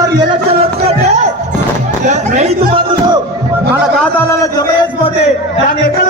గారు ఎలక్షన్ వచ్చినట్టే రైతు బంధులు మన ఖాతాలలో జమ చేసిపోతే దాన్ని ఎక్కడ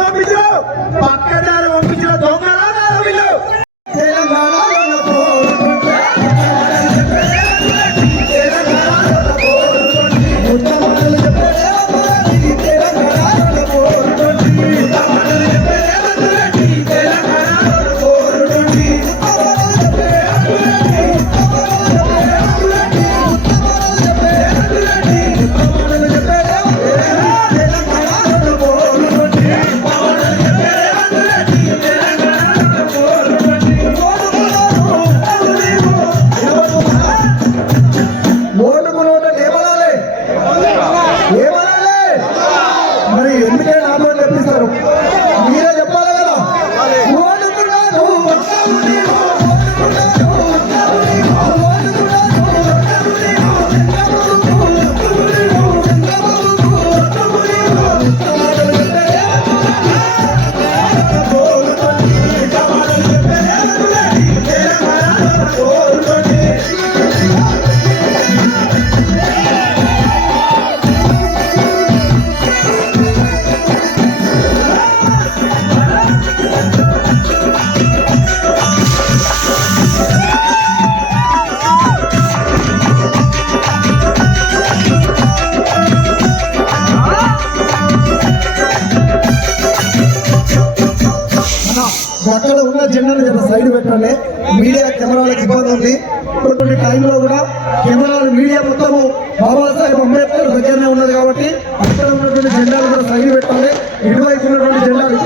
అక్కడ ఉన్న జెండాను జర సైడ్ పెట్టండి మీడియా కెమెరాలకు ఇబ్బంది ఉంది. ఇప్పుడున్న టైంలో కూడా కెమెరాలు మీడియా మొత్తము బాబాసాహెబ్ అంబేద్కర్ దగ్గరనే ఉన్నది కాబట్టి అక్కడ ఉన్నటువంటి జెండాలు కూడా సైడ్ పెట్టాలి. ఇటువైపు ఉన్నటువంటి జెండాలు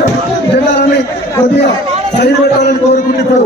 జెండాలని కొద్దిగా సైడ్ పెట్టాలని కోరుకుంటున్నారు